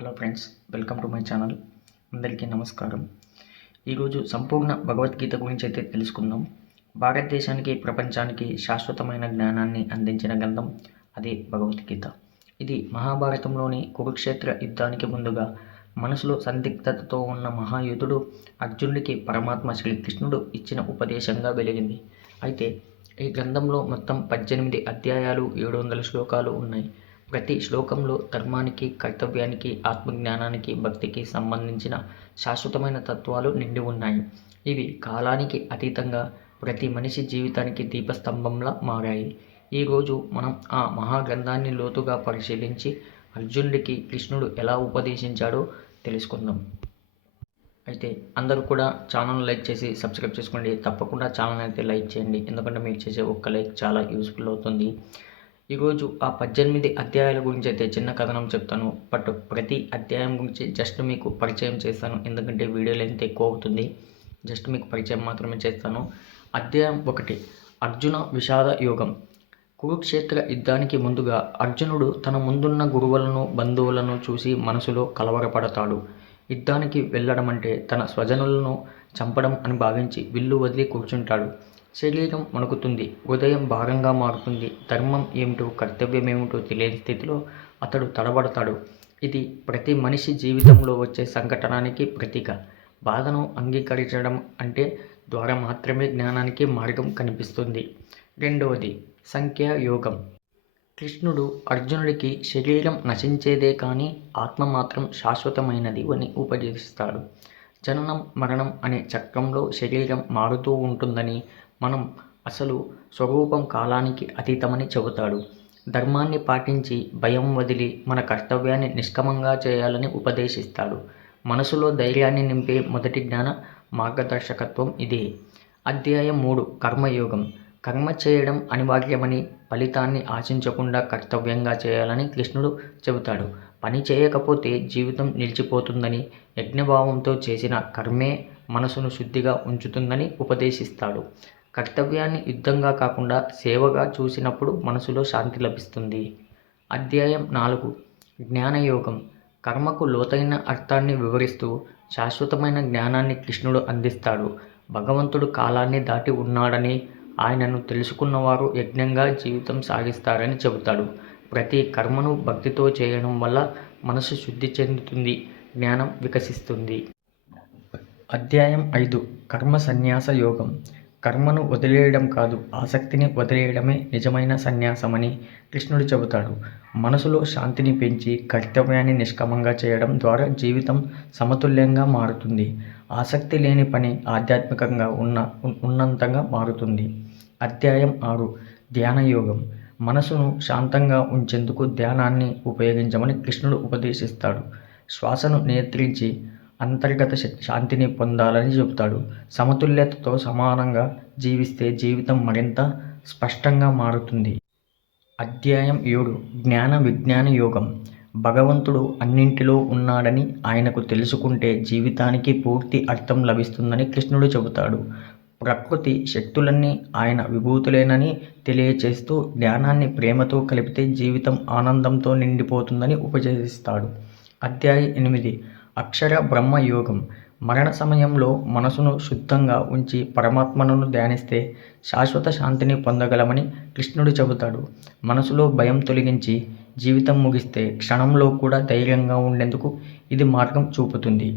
Hello friends welcome to my channel అందరికీ నమస్కారం. ఈరోజు సంపూర్ణ భగవద్గీత గురించి అయితే తెలుసుకుందాం. భారతదేశానికి ప్రపంచానికి శాశ్వతమైన జ్ఞానాన్ని అందించిన గ్రంథం అదే భగవద్గీత. ఇది మహాభారతంలోని కురుక్షేత్ర యుద్ధానికి ముందుగా మనసులో సందిగ్ధతతో ఉన్న మహాయుధుడు అర్జునుడికి పరమాత్మ శ్రీకృష్ణుడు ఇచ్చిన ఉపదేశంగా వెలిగింది. అయితే ఈ గ్రంథంలో మొత్తం పద్దెనిమిది అధ్యాయాలు ఏడు వందల శ్లోకాలు ఉన్నాయి. ప్రతి శ్లోకంలో ధర్మానికి కర్తవ్యానికి ఆత్మజ్ఞానానికి భక్తికి సంబంధించిన శాశ్వతమైన తత్వాలు నిండి ఉన్నాయి. ఇవి కాలానికి అతీతంగా ప్రతి మనిషి జీవితానికి దీపస్తంభంలా మారాయి. ఈరోజు మనం ఆ మహాగ్రంథాన్ని లోతుగా పరిశీలించి అర్జునుడికి కృష్ణుడు ఎలా ఉపదేశించాడో తెలుసుకుందాం. అయితే అందరూ కూడా ఛానల్ లైక్ చేసి సబ్స్క్రైబ్ చేసుకోండి. తప్పకుండా ఛానల్ అయితే లైక్ చేయండి. ఎందుకంటే మీరు చేసే ఒక్క లైక్ చాలా యూస్ఫుల్ అవుతుంది. ఈరోజు ఆ పద్దెనిమిది అధ్యాయాల గురించి అయితే చిన్న కథనం చెప్తాను. బట్ ప్రతి అధ్యాయం గురించి జస్ట్ మీకు పరిచయం చేస్తాను. ఎందుకంటే వీడియో లెంత్ ఎక్కువ అవుతుంది. జస్ట్ మీకు పరిచయం మాత్రమే చేస్తాను. అధ్యాయం ఒకటి అర్జున విషాద యోగం. కురుక్షేత్ర యుద్ధానికి ముందుగా అర్జునుడు తన ముందున్న గురువులను బంధువులను చూసి మనసులో కలవరపడతాడు. యుద్ధానికి వెళ్ళడం అంటే తన స్వజనులను చంపడం అని భావించి విల్లు వదిలి కూర్చుంటాడు. శరీరం వణుకుతుంది హృదయం భారంగా మారుతుంది. ధర్మం ఏమిటో కర్తవ్యం ఏమిటో తెలియని స్థితిలో అతడు తడబడతాడు. ఇది ప్రతి మనిషి జీవితంలో వచ్చే సంఘటనానికి ప్రతీక. బాధను అంగీకరించడం అంటే ద్వారా మాత్రమే జ్ఞానానికి మార్గం కనిపిస్తుంది. రెండవది సంఖ్య యోగం కృష్ణుడు అర్జునుడికి శరీరం నశించేదే కానీ ఆత్మ మాత్రం శాశ్వతమైనది అని ఉపదేశిస్తాడు. జననం మరణం అనే చక్రంలో శరీరం మారుతూ ఉంటుందని మనం అసలు స్వరూపం కాలానికి అతీతమని చెబుతాడు. ధర్మాన్ని పాటించి భయం వదిలి మన కర్తవ్యాన్ని నిష్కమంగా చేయాలని ఉపదేశిస్తాడు. మనసులో ధైర్యాన్ని నింపే మొదటి జ్ఞాన మార్గదర్శకత్వం ఇదే. అధ్యాయం మూడు కర్మయోగం. కర్మ చేయడం అనివార్యమని ఫలితాన్ని ఆశించకుండా కర్తవ్యంగా చేయాలని కృష్ణుడు చెబుతాడు. పని చేయకపోతే జీవితం నిలిచిపోతుందని యజ్ఞభావంతో చేసిన కర్మే మనసును శుద్ధిగా ఉంచుతుందని ఉపదేశిస్తాడు. కర్తవ్యాన్ని యుద్ధంగా కాకుండా సేవగా చూసినప్పుడు మనసులో శాంతి లభిస్తుంది. అధ్యాయం నాలుగు. జ్ఞానయోగం. కర్మకు లోతైన అర్థాన్ని వివరిస్తూ శాశ్వతమైన జ్ఞానాన్ని కృష్ణుడు అందిస్తాడు. భగవంతుడు కాలాన్ని దాటి ఉన్నాడని ఆయనను తెలుసుకున్నవారు యజ్ఞంగా జీవితం సాగిస్తారని చెబుతాడు. ప్రతి కర్మను భక్తితో చేయడం వల్ల మనసు శుద్ధి చెందుతుంది జ్ఞానం వికసిస్తుంది. అధ్యాయం ఐదు కర్మ సన్యాస యోగం. కర్మను వదిలేయడం కాదు ఆసక్తిని వదిలేయడమే నిజమైన సన్యాసమని కృష్ణుడు చెబుతాడు. మనసులో శాంతిని పెంచి కర్తవ్యాన్ని నిష్కమంగా చేయడం ద్వారా జీవితం సమతుల్యంగా మారుతుంది. ఆసక్తి లేని పని ఆధ్యాత్మికంగా ఉన్న ఉన్నంతగా మారుతుంది. అధ్యాయం ఆరు ధ్యాన యోగం. మనసును శాంతంగా ఉంచేందుకు ధ్యానాన్ని ఉపయోగించమని కృష్ణుడు ఉపదేశిస్తాడు. శ్వాసను నియంత్రించి అంతర్గత శాంతిని పొందాలని చెబుతాడు. సమతుల్యతతో సమానంగా జీవిస్తే జీవితం మరింత స్పష్టంగా మారుతుంది. అధ్యాయం ఏడు. జ్ఞాన విజ్ఞాన యోగం. భగవంతుడు అన్నింటిలో ఉన్నాడని ఆయనకు తెలుసుకుంటే జీవితానికి పూర్తి అర్థం లభిస్తుందని కృష్ణుడు చెబుతాడు. ప్రకృతి శక్తులన్నీ ఆయన విభూతులేనని తెలియచేస్తూ జ్ఞానాన్ని ప్రేమతో కలిపితే జీవితం ఆనందంతో నిండిపోతుందని ఉపదేశిస్తాడు. అధ్యాయ ఎనిమిది. అక్షర బ్రహ్మ యోగం. మరణ సమయంలో మనసును శుద్ధంగా ఉంచి పరమాత్మను ధ్యానిస్తే శాశ్వత శాంతిని పొందగలమని కృష్ణుడు చెబుతాడు. మనసులో భయం తొలగించి జీవితం ముగిస్తే క్షణంలో కూడా ధైర్యంగా ఉండేందుకు ఇది మార్గం చూపుతుంది.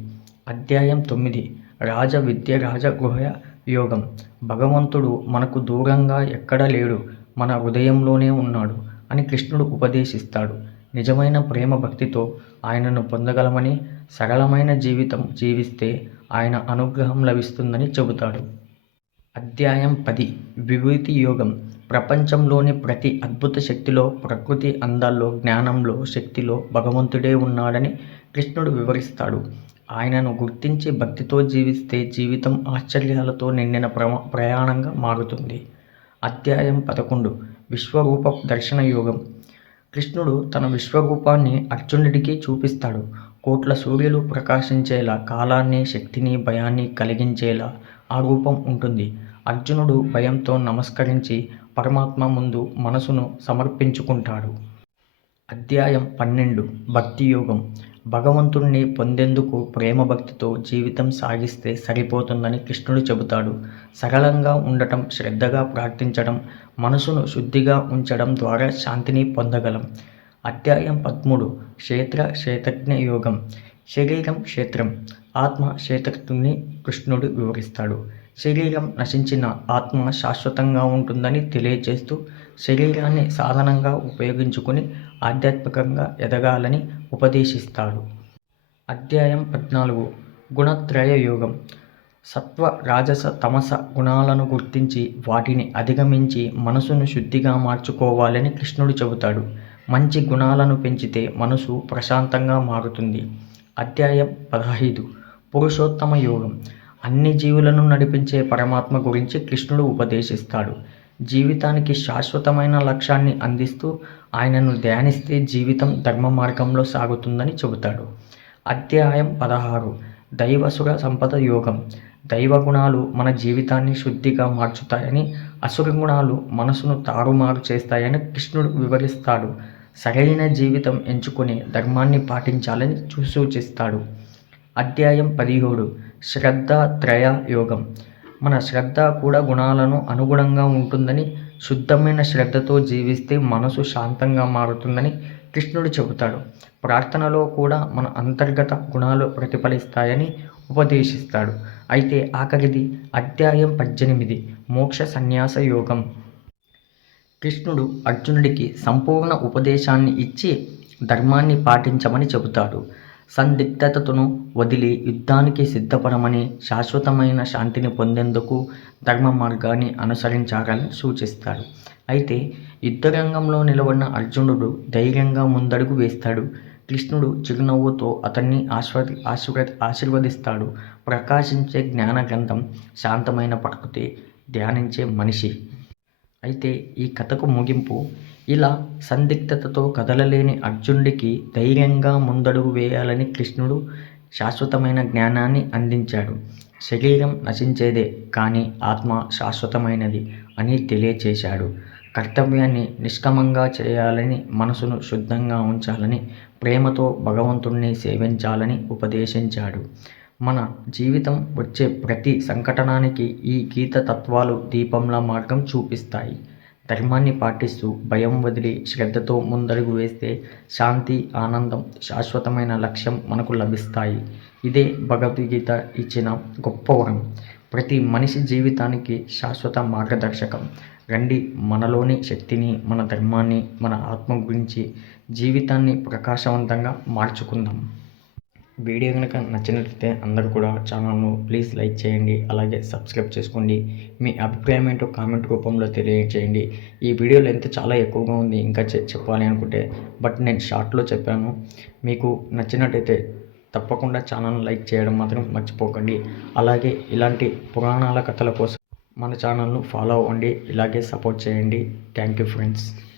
అధ్యాయం తొమ్మిది. రాజ విద్య రాజ గుహ యోగం భగవంతుడు మనకు దూరంగా ఎక్కడ లేడు మన హృదయంలోనే ఉన్నాడు అని కృష్ణుడు ఉపదేశిస్తాడు. నిజమైన ప్రేమ భక్తితో ఆయనను పొందగలమని సరళమైన జీవితం జీవిస్తే ఆయన అనుగ్రహం లభిస్తుందని చెబుతాడు. అధ్యాయం పది. విభూతి యోగం. ప్రపంచంలోని ప్రతి అద్భుత శక్తిలో ప్రకృతి అందాల్లో జ్ఞానంలో శక్తిలో భగవంతుడే ఉన్నాడని కృష్ణుడు వివరిస్తాడు. ఆయనను గుర్తించి భక్తితో జీవిస్తే జీవితం ఆశ్చర్యాలతో నిండిన ప్ర ప్రయాణంగా మారుతుంది. అధ్యాయం పదకొండు. విశ్వరూప దర్శన యోగం. కృష్ణుడు తన విశ్వరూపాన్ని అర్జునుడికి చూపిస్తాడు. కోట్ల సూర్యులు ప్రకాశించేలా కాలాన్ని శక్తిని భయాన్ని కలిగించేలా ఆ రూపం ఉంటుంది. అర్జునుడు భయంతో నమస్కరించి పరమాత్మ ముందు మనసును సమర్పించుకుంటాడు. అధ్యాయం పన్నెండు. భక్తి యోగం. భగవంతుణ్ణి పొందేందుకు ప్రేమ భక్తితో జీవితం సాగిస్తే సరిపోతుందని కృష్ణుడు చెబుతాడు. సరళంగా ఉండటం శ్రద్ధగా ప్రార్థించడం మనసును శుద్ధిగా ఉంచడం ద్వారా శాంతిని పొందగలం. అధ్యాయం పదమూడు. క్షేత్ర క్షేత్రజ్ఞ యోగం. శరీరం క్షేత్రం. ఆత్మ క్షేత్రజ్ఞుని కృష్ణుడు వివరిస్తాడు. శరీరం నశించిన ఆత్మ శాశ్వతంగా ఉంటుందని తెలియజేస్తూ శరీరాన్ని సాధనంగా ఉపయోగించుకుని ఆధ్యాత్మికంగా ఎదగాలని ఉపదేశిస్తాడు. అధ్యాయం పద్నాలుగు. గుణత్రయ యోగం సత్వ రాజస తమస గుణాలను గుర్తించి వాటిని అధిగమించి మనసును శుద్ధిగా మార్చుకోవాలని కృష్ణుడు చెబుతాడు. మంచి గుణాలను పెంచితే మనసు ప్రశాంతంగా మారుతుంది. అధ్యాయం పదహైదు. పురుషోత్తమ యోగం. అన్ని జీవులను నడిపించే పరమాత్మ గురించి కృష్ణుడు ఉపదేశిస్తాడు. జీవితానికి శాశ్వతమైన లక్ష్యాన్ని అందిస్తూ ఆయనను ధ్యానిస్తే జీవితం ధర్మ మార్గంలో సాగుతుందని చెబుతాడు. అధ్యాయం పదహారు. దైవసుర సంపద యోగం. దైవ గుణాలు మన జీవితాన్ని శుద్ధిగా మార్చుతాయని అసుర గుణాలు మనసును తారుమారు చేస్తాయని కృష్ణుడు వివరిస్తాడు. సరైన జీవితం ఎంచుకుని ధర్మాన్ని పాటించాలని సూచిస్తాడు. అధ్యాయం పదిహేడు. శ్రద్ధ త్రయ యోగం. మన శ్రద్ధ కూడా గుణాలను అనుగుణంగా ఉంటుందని శుద్ధమైన శ్రద్ధతో జీవిస్తే మనసు శాంతంగా మారుతుందని కృష్ణుడు చెబుతాడు. ప్రార్థనలో కూడా మన అంతర్గత గుణాలు ప్రతిఫలిస్తాయని ఉపదేశిస్తాడు. అయితే ఆఖరిది అధ్యాయం పద్దెనిమిది మోక్ష సన్యాస యోగం. కృష్ణుడు అర్జునుడికి సంపూర్ణ ఉపదేశాన్ని ఇచ్చి ధర్మాన్ని పాటించమని చెబుతాడు. సందిగ్ధతను వదిలి యుద్ధానికి సిద్ధపడమని శాశ్వతమైన శాంతిని పొందేందుకు ధర్మ మార్గాన్ని అనుసరించాలని సూచిస్తాడు అయితే యుద్ధరంగంలో నిలబడిన అర్జునుడు ధైర్యంగా ముందడుగు వేస్తాడు. కృష్ణుడు చిరునవ్వుతో అతన్ని ఆశ్వర్ ఆశీర్వ ఆశీర్వదిస్తాడు. ప్రకాశించే జ్ఞాన గ్రంథం శాంతమైన ప్రకృతి ధ్యానించే మనిషి. అయితే ఈ కథకు ముగింపు ఇలా సందిగ్ధతతో కదలలేని అర్జునుడికి ధైర్యంగా ముందడుగు వేయాలని కృష్ణుడు శాశ్వతమైన జ్ఞానాన్ని అందించాడు. శరీరం నశించేదే కానీ ఆత్మ శాశ్వతమైనది అని తెలియచేశాడు. కర్తవ్యాన్ని నిష్కమంగా చేయాలని మనసును శుద్ధంగా ఉంచాలని ప్రేమతో భగవంతుణ్ణి సేవించాలని ఉపదేశించాడు. మన జీవితం వచ్చే ప్రతి సంఘటనానికి ఈ గీత తత్వాలు దీపంలా మార్గం చూపిస్తాయి. ధర్మాన్ని పాటిస్తూ భయం వదిలి శ్రద్ధతో ముందడుగు వేస్తే శాంతి ఆనందం శాశ్వతమైన లక్ష్యం మనకు లభిస్తాయి. ఇదే భగవద్గీత ఇచ్చిన గొప్ప వరం. ప్రతి మనిషి జీవితానికి శాశ్వత మార్గదర్శకం. రండి మనలోని శక్తిని మన ధర్మాన్ని మన ఆత్మ గురించి జీవితాన్ని ప్రకాశవంతంగా మార్చుకుందాం. వీడియో కనుక నచ్చినట్లయితే అందరూ కూడా ఛానల్ను ప్లీజ్ లైక్ చేయండి అలాగే సబ్స్క్రైబ్ చేసుకోండి. మీ అభిప్రాయం ఏంటో కామెంట్ రూపంలో తెలియజేయండి ఈ వీడియో లెంత్ చాలా ఎక్కువగా ఉంది ఇంకా చె- చెప్పాలి అనుకుంటే బట్ నేను షార్ట్లో చెప్పాను. మీకు నచ్చినట్టయితే తప్పకుండా ఛానల్ లైక్ చేయడం మాత్రం మర్చిపోకండి. అలాగే ఇలాంటి పురాణాల కథల కోసం మన ఛానల్ను ఫాలో అవ్వండి ఇలాగే సపోర్ట్ చేయండి. Thank you friends.